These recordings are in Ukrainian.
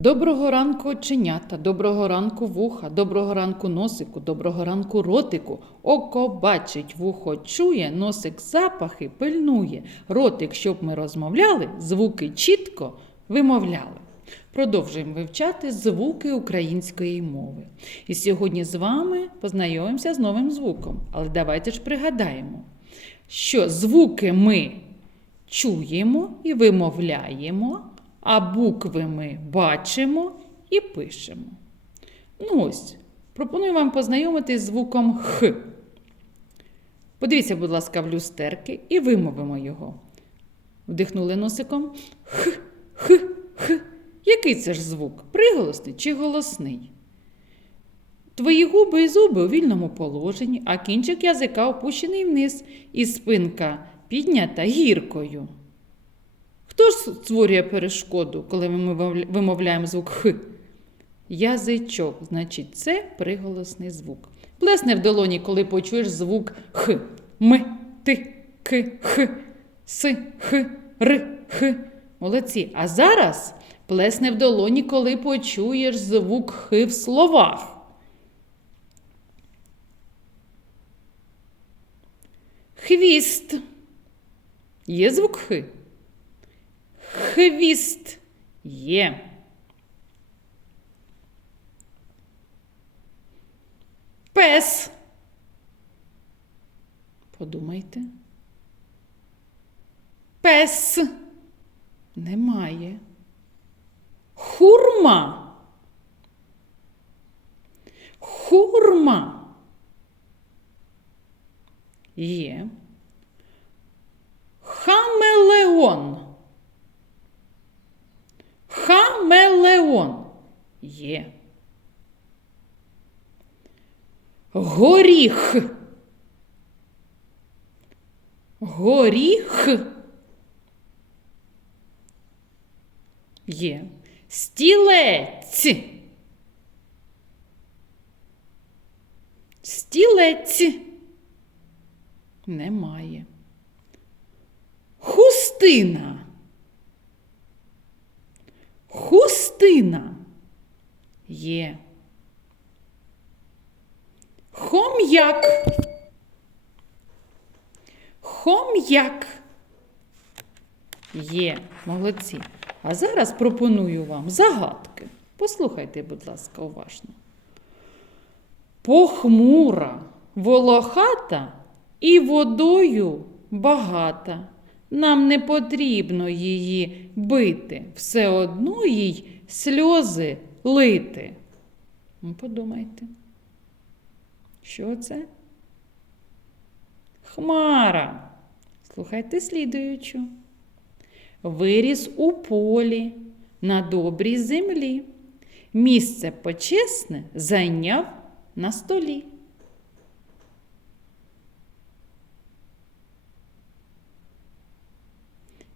Доброго ранку оченята, доброго ранку вуха, доброго ранку носику, доброго ранку ротику. Око бачить, вухо чує, носик запахи пильнує. Ротик, щоб ми розмовляли, звуки чітко вимовляли. Продовжуємо вивчати звуки української мови. І сьогодні з вами познайомимося з новим звуком. Але давайте ж пригадаємо, що звуки ми чуємо і вимовляємо, а букви ми бачимо і пишемо. Ну ось, пропоную вам познайомитись з звуком Х. Подивіться, будь ласка, в люстерки і вимовимо його. Вдихнули носиком. Х, х, х. Який це ж звук? Приголосний чи голосний? Твої губи і зуби у вільному положенні, а кінчик язика опущений вниз, і спинка піднята гіркою. Хто ж створює перешкоду, коли ми вимовляємо звук Х? Язичок, значить, це приголосний звук. Плесни в долоні, коли почуєш звук Х. М, Ти, К, Х, С, Х, Р, Х. Молодці. А зараз плесни в долоні, коли почуєш звук Х в словах. Хвіст. Є звук Х? Хвіст є. Пес. Подумайте. Пес. Немає. Хурма. Хурма. Є. Хамелеон є. Горіх. Горіх є. Стілець. Стілець. Немає. Хустина. Хустина є. Хом'як. Хом'як є. Молодці. А зараз пропоную вам загадки. Послухайте, будь ласка, уважно. Похмура, волохата і водою багата. Нам не потрібно її бити, все одно їй сльози лити. Ну, Подумайте, що це? Хмара. Слухайте слідуючу. Виріс у полі на добрій землі. Місце почесне зайняв на столі.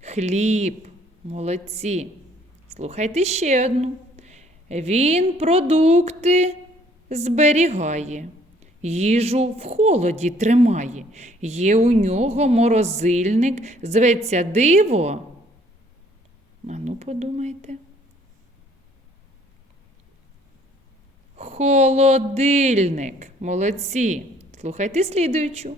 Хліб, молодці. Слухайте ще одну. Він продукти зберігає, їжу в холоді тримає. Є у нього морозильник, зветься диво. А ну, подумайте. Холодильник. Молодці. Слухайте слідуючу.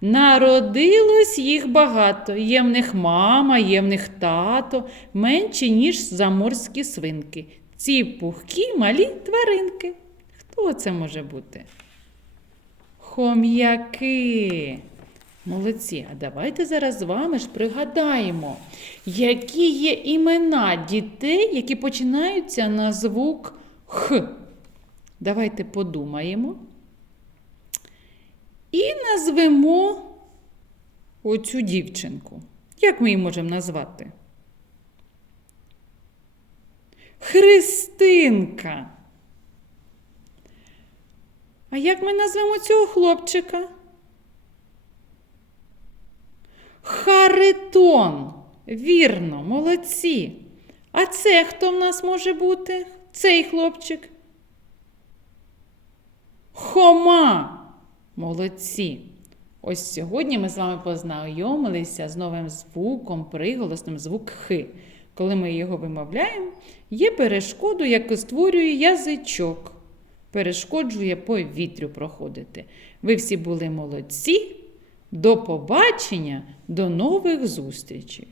Народилось їх багато. Є в них мама, є в них тато, менші, ніж заморські свинки. Ці пухкі малі тваринки. Хто це може бути? Хом'яки. Молодці, а давайте зараз з вами ж пригадаємо, які є імена дітей, які починаються на звук Х. Давайте подумаємо. І назвемо оцю дівчинку. Як ми її можемо назвати? Христинка. А як ми назвемо цього хлопчика? Харитон. Вірно, молодці. А це хто в нас може бути? Цей хлопчик? Хома. Молодці. Ось сьогодні ми з вами познайомилися з новим звуком, приголосним звук Х. коли ми його вимовляємо, є перешкоду, яку створює язичок. Перешкоджує повітрю проходити. Ви всі були молодці. До побачення, до нових зустрічей!